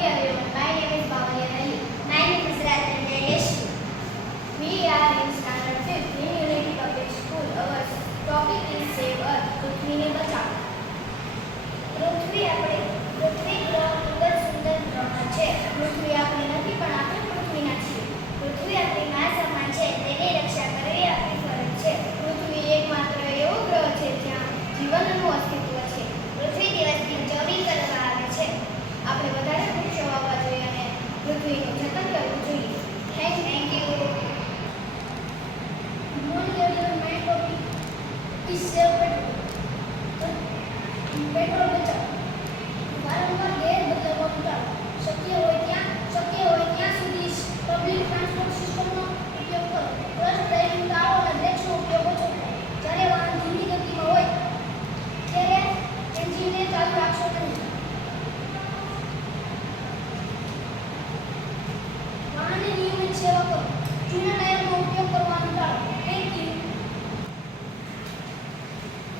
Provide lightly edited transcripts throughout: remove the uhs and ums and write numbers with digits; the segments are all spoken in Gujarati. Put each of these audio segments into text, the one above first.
everyone. My name is Bhavani Ali. My name is Ratna Yashvi. We are in standard 5th in Unity Public School. Our topic is Save Earth. પૃથ્વીને બચાવો. પૃથ્વી ગ્રહ ખૂબ જ સુંદર ગ્રહ છે. પૃથ્વી આપણી નથી પણ આપણે પૃથ્વીના છીએ. પૃથ્વી આપણી માં સમાન છે. તેની રક્ષા કરવી આપણી ફરજ છે. પૃથ્વી એકમાત્ર એવો ગ્રહ છે જ્યાં જીવનનું અસ્તિત્વ છે. પૃથ્વી દિવસની ઉજવણી કરવા આવે છે. આપણે વધારે વૃક્ષો વાવવા જોઈએ અને પૃથ્વીનું જતન કરવું જોઈએ. Thank you. My topic is save petrol. Petrol બચાવો. વારંવાર ગેર બદલવો ટાળો. શક્ય હોય ત્યાં સુધી પબ્લિક ટ્રાન્સપોર્ટ સિસ્ટમનો ઉપયોગ કરો. રશ ડ્રાઇવિંગ ટાળો અને બ્રેક્સનો ઉપયોગ ઓછો કરો. જ્યારે વાહન ધીમી ગતિમાં હોય ત્યારે એન્જિનને ચાલુ રાખશો નહીં. વાહનની નિયમિત સેવા કરો. જૂના ટાયરનો ઉપયોગ કરવાનું ટાળો. Thank you.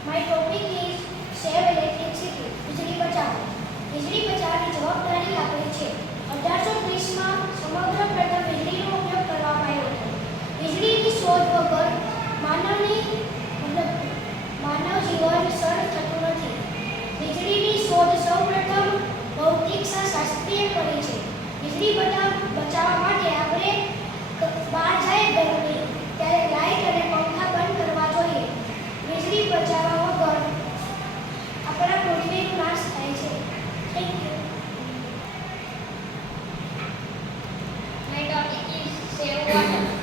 My topic is save electricity. વીજળી બચાવો. વીજળી બચાવવાની જવાબદારી આપણી છે. 1830માં સમગ્ર પ્રથમ વીજળીનો ઉપયોગ કરવામાં આવ્યો હતો. વીજળીની શોધ વગર માનવ જીવન સરળ થતું નથી. વીજળીની શોધ સૌપ્રથમ ભૌતિકશાસ્ત્રીએ કરી છે. વીજળી બચાવવા માટે આપણે બહાર જાય ઘરની ત્યારે લાઇટ અને પંખા બંધ કરવા જોઈએ. વીજળી બચાવવા વગર આપણા પૃથ્વીનો નાશ થાય છે. Thank you. My topic is save water.